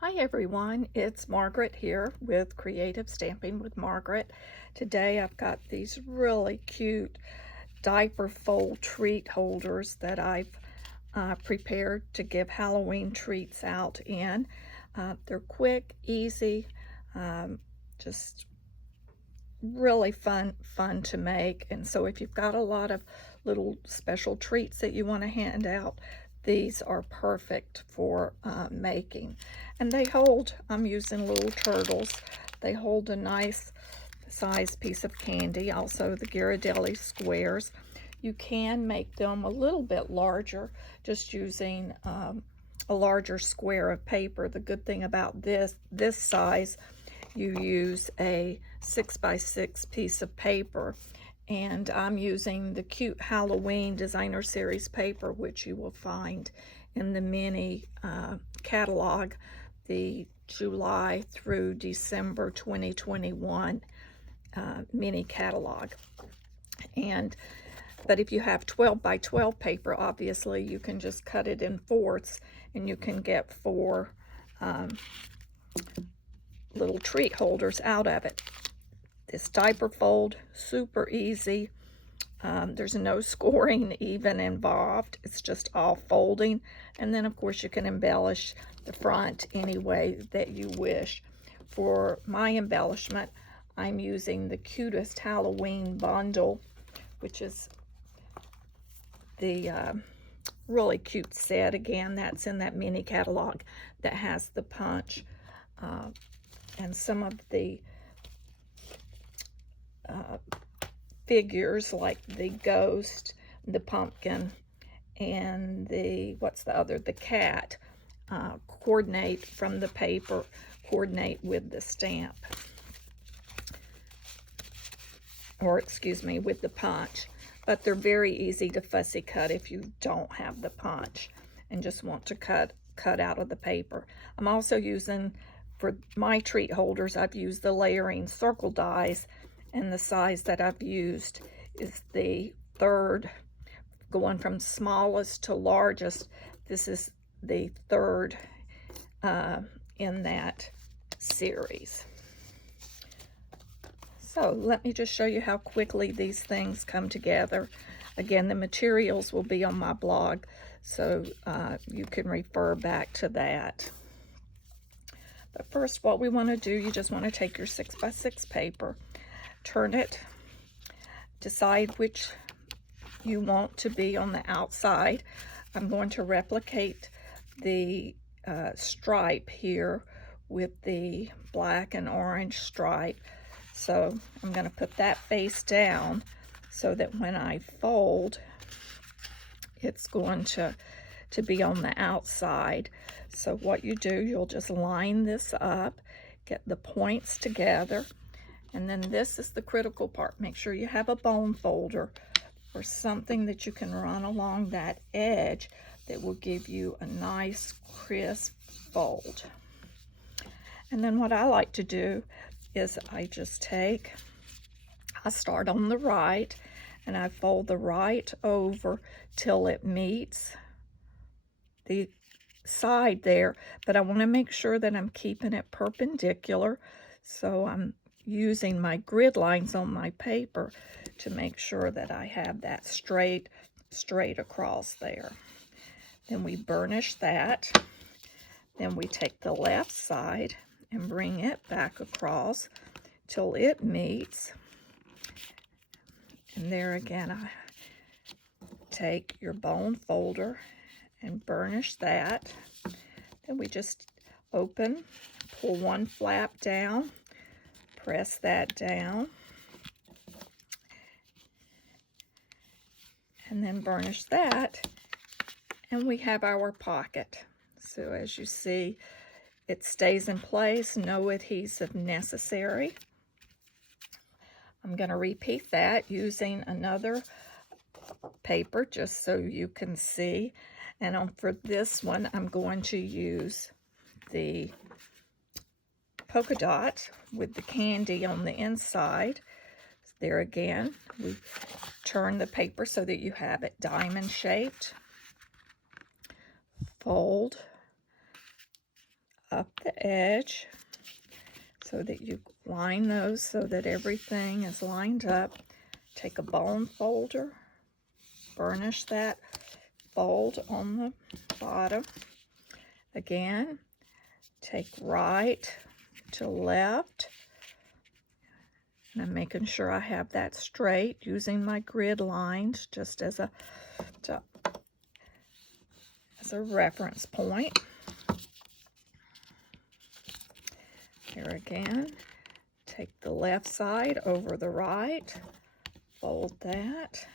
Hi everyone, it's Margaret here with Creative Stamping with Margaret. Today I've got these really cute diaper fold treat holders that I've prepared to give Halloween treats out in. They're quick, easy, just really fun to make. And so if you've got a lot of little special treats that you want to hand out, these are perfect for making. And they hold, I'm using little turtles, they hold a nice size piece of candy. Also the Ghirardelli squares, you can make them a little bit larger just using a larger square of paper. The good thing about this size, you use a 6x6 piece of paper, and I'm using the Cute Halloween Designer Series paper, which you will find in the mini catalog, the July through December 2021 mini catalog. But if you have 12 by 12 paper, obviously you can just cut it in fourths and you can get four little treat holders out of it. This diaper fold, super easy. There's no scoring even involved. It's just all folding. And then of course you can embellish the front any way that you wish. For my embellishment, I'm using the Cutest Halloween Bundle, which is the really cute set. Again, that's in that mini catalog that has the punch and some of the figures like the ghost, the pumpkin, and the, what's the other, the cat, coordinate from the paper, coordinate with the stamp, or excuse me, with the punch. But they're very easy to fussy cut if you don't have the punch and just want to cut out of the paper. I'm also using, for my treat holders, I've used the layering circle dies, and the size that I've used is the third, going from smallest to largest. This is the third in that series. So let me just show you how quickly these things come together. Again, the materials will be on my blog, so you can refer back to that. But first, what we want to do, you just want to take your 6x6 paper, turn it, decide which you want to be on the outside. I'm going to replicate the stripe here with the black and orange stripe. So I'm going to put that face down so that when I fold, it's going to be on the outside. So what you do, you'll just line this up, get the points together, and then this is the critical part. Make sure you have a bone folder or something that you can run along that edge that will give you a nice crisp fold. And then what I like to do is I start on the right and I fold the right over till it meets the side there, but I want to make sure that I'm keeping it perpendicular. So I'm using my grid lines on my paper to make sure that I have that straight across there. Then we burnish that. Then we take the left side and bring it back across till it meets. And there again, I take your bone folder and burnish that. Then we just open, pull one flap down, press that down, and then burnish that, and we have our pocket. So as you see, it stays in place, no adhesive necessary. I'm going to repeat that using another paper just so you can see. And for this one, I'm going to use the polka dot with the candy on the inside. There again, we turn the paper so that you have it diamond shaped. Fold up the edge so that you line those so that everything is lined up. Take a bone folder, burnish that fold on the bottom. Again, take right to left. And I'm making sure I have that straight using my grid lines just as a reference point. Here again, take the left side over the right, fold that,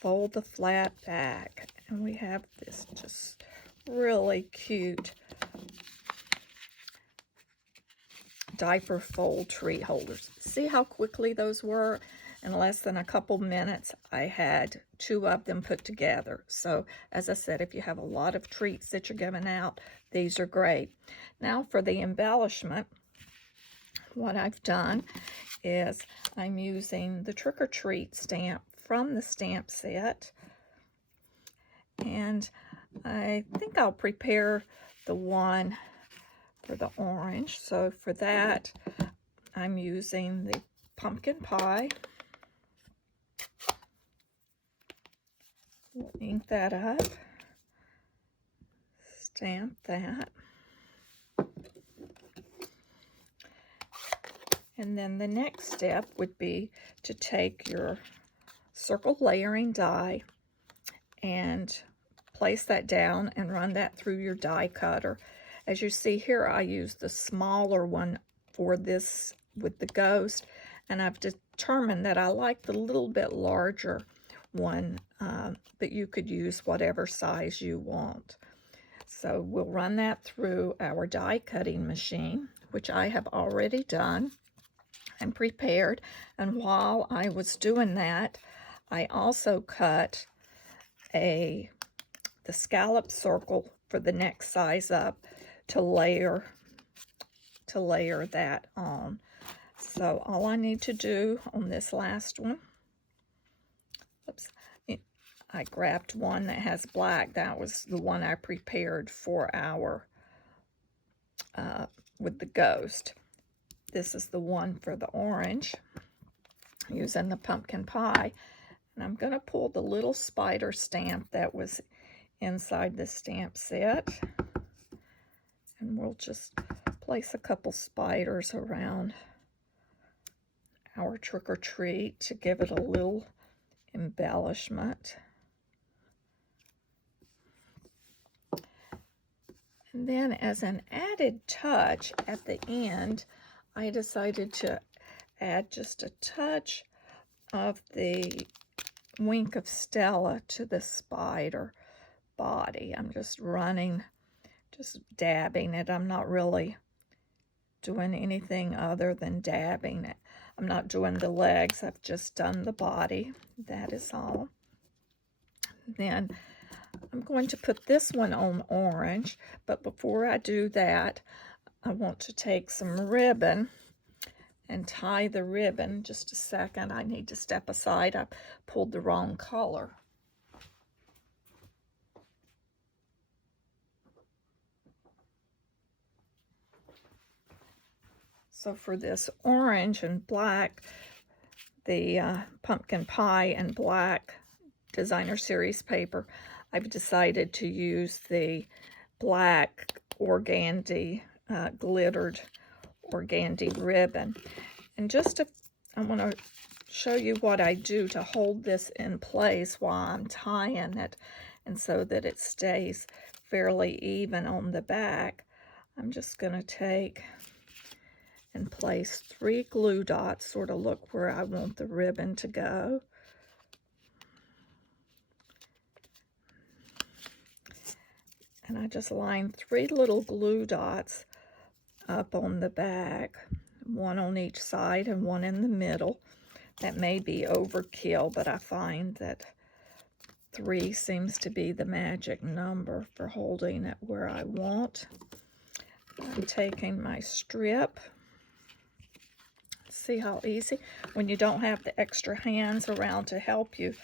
fold the flat back, and we have this just really cute diaper fold treat holders. See how quickly those were? In less than a couple minutes, I had 2 of them put together. So, as I said, if you have a lot of treats that you're giving out, these are great. Now for the embellishment, what I've done is I'm using the Trick or Treat stamp from the stamp set. And I think I'll prepare the one for the orange. So for that, I'm using the pumpkin pie. We'll ink that up, stamp that. And then the next step would be to take your circle layering die and place that down and run that through your die cutter. As you see here, I used the smaller one for this with the ghost, and I've determined that I like the little bit larger one, but you could use whatever size you want. So we'll run that through our die cutting machine, which I have already done and prepared. And while I was doing that, I also cut the scallop circle for the next size up to layer that on. So all I need to do on this last one, I grabbed one that has black. That was the one I prepared for our with the ghost. This is the one for the orange, using the pumpkin pie. And I'm going to pull the little spider stamp that was inside the stamp set. And we'll just place a couple spiders around our Trick or Treat to give it a little embellishment. And then as an added touch at the end, I decided to add just a touch of the Wink of Stella to the spider body. I'm just dabbing it. I'm not really doing anything other than dabbing it. I'm not doing the legs. I've just done the body. That is all. Then I'm going to put this one on orange, but before I do that, I want to take some ribbon and tie the ribbon. Just a second, I need to step aside. I pulled the wrong color. So for this orange and black, the pumpkin pie and black designer series paper, I've decided to use the black organdy, glittered organdy ribbon. And I want to show you what I do to hold this in place while I'm tying it, and so that it stays fairly even on the back. I'm just going to take and place 3 glue dots, sort of look where I want the ribbon to go. And I just line 3 little glue dots up on the back, 1 on each side and 1 in the middle. That may be overkill, but I find that 3 seems to be the magic number for holding it where I want. I'm taking my strip. See how easy? When you don't have the extra hands around to help you,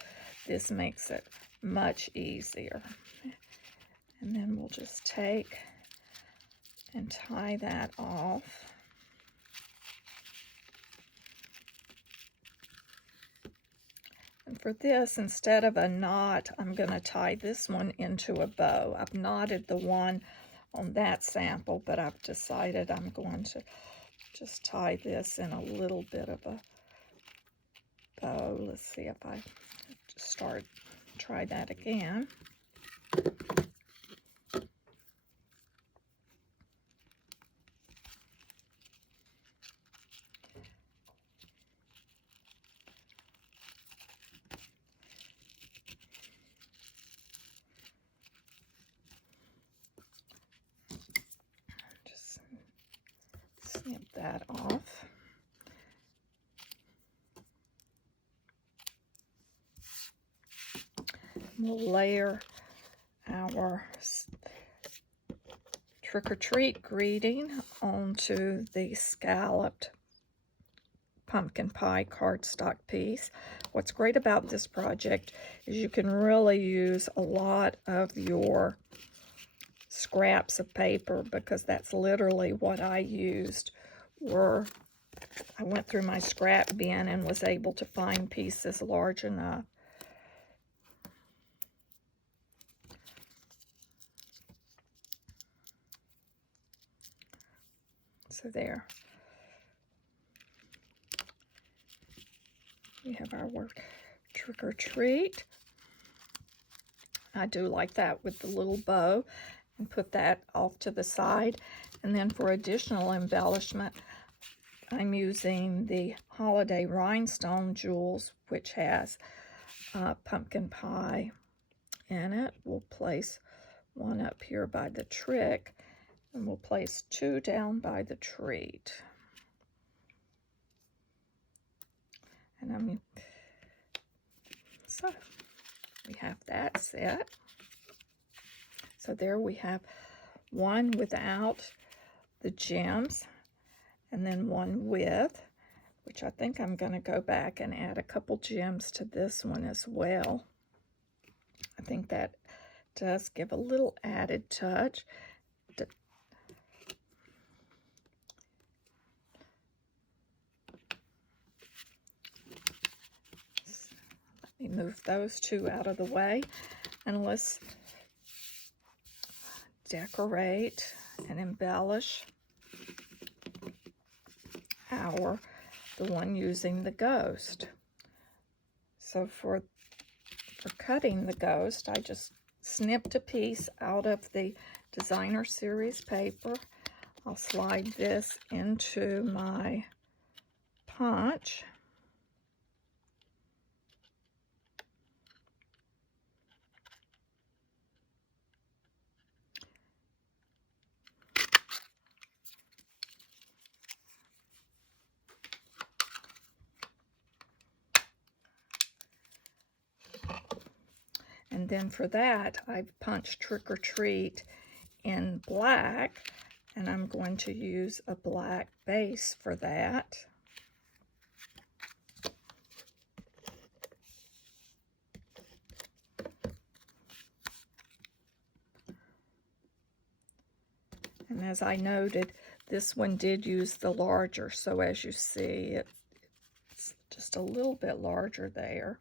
this makes it much easier. And then we'll just take and tie that off. And for this, instead of a knot, I'm going to tie this one into a bow. I've knotted the one on that sample, but I've decided I'm going to just tie this in a little bit of a bow. Let's see if I just try that again. Just snip that off. We'll layer our trick-or-treat greeting onto the scalloped pumpkin pie cardstock piece. What's great about this project is you can really use a lot of your scraps of paper, because that's literally what I used. I went through my scrap bin and was able to find pieces large enough. So there. We have our trick-or-treat. I do like that with the little bow, and put that off to the side. And then for additional embellishment, I'm using the Holiday Rhinestone Jewels, which has pumpkin pie in it. We'll place one up here by the trick, and we'll place two down by the treat. And so we have that set. So there we have one without the gems, and then one with, which I think I'm going to go back and add a couple gems to this one as well. I think that does give a little added touch. Let me move those two out of the way, and let's decorate and embellish the one using the ghost. So for cutting the ghost, I just snipped a piece out of the designer series paper. I'll slide this into my punch. And then for that, I've punched Trick or Treat in black, and I'm going to use a black base for that. And as I noted, this one did use the larger, so as you see, it's just a little bit larger there.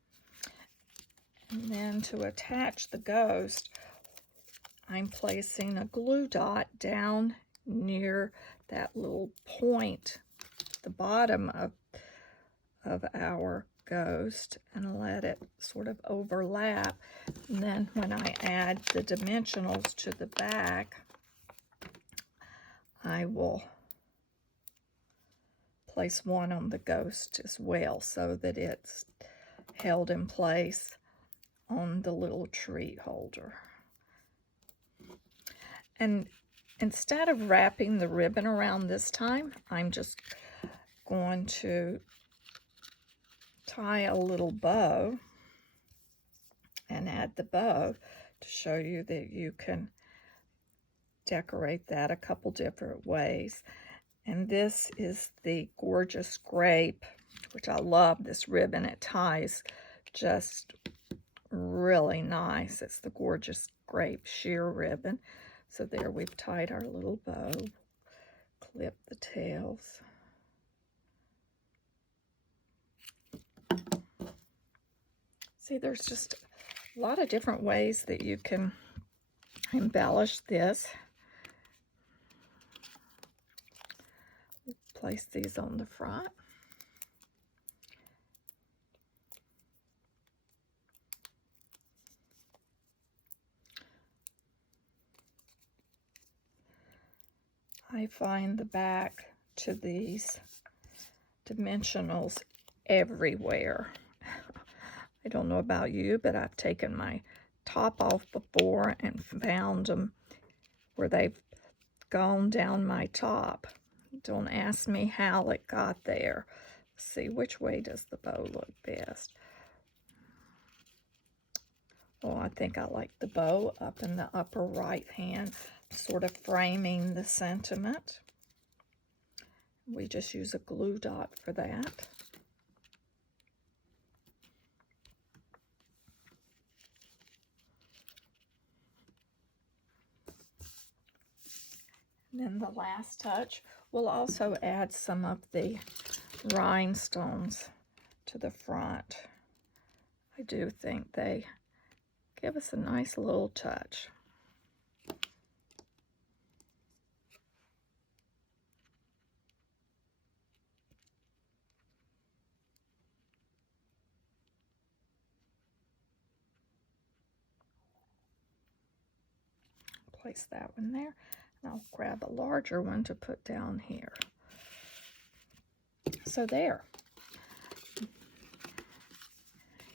And then to attach the ghost, I'm placing a glue dot down near that little point, the bottom of our ghost, and let it sort of overlap. And then when I add the dimensionals to the back, I will place one on the ghost as well, so that it's held in place on the little treat holder. And instead of wrapping the ribbon around this time, I'm just going to tie a little bow and add the bow to show you that you can decorate that a couple different ways. And this is the Gorgeous Grape, which I love this ribbon. It ties just really nice. It's the gorgeous grape sheer ribbon. So there, we've tied our little bow, clip the tails. See, there's just a lot of different ways that you can embellish this. Place these on the front. I find the back to these dimensionals everywhere. I don't know about you, but I've taken my top off before and found them where they've gone down my top. Don't ask me how it got there. Let's see, which way does the bow look best? Oh, I think I like the bow up in the upper right hand, sort of framing the sentiment. We just use a glue dot for that. And then the last touch, we'll also add some of the rhinestones to the front. I do think they give us a nice little touch. Place that one there. And I'll grab a larger one to put down here. So there.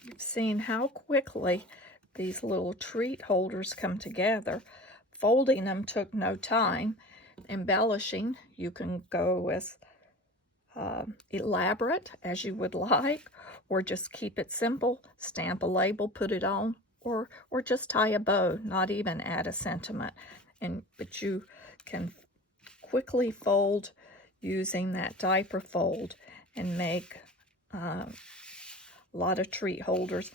You've seen how quickly these little treat holders come together. Folding them took no time. Embellishing, you can go as elaborate as you would like, or just keep it simple, stamp a label, put it on, or just tie a bow, not even add a sentiment. But you can quickly fold using that diaper fold and make a lot of treat holders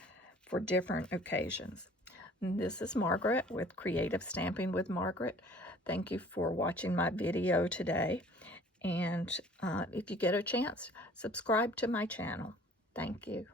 for different occasions. And this is Margaret with Creative Stamping with Margaret. Thank you for watching my video today. And if you get a chance, subscribe to my channel. Thank you.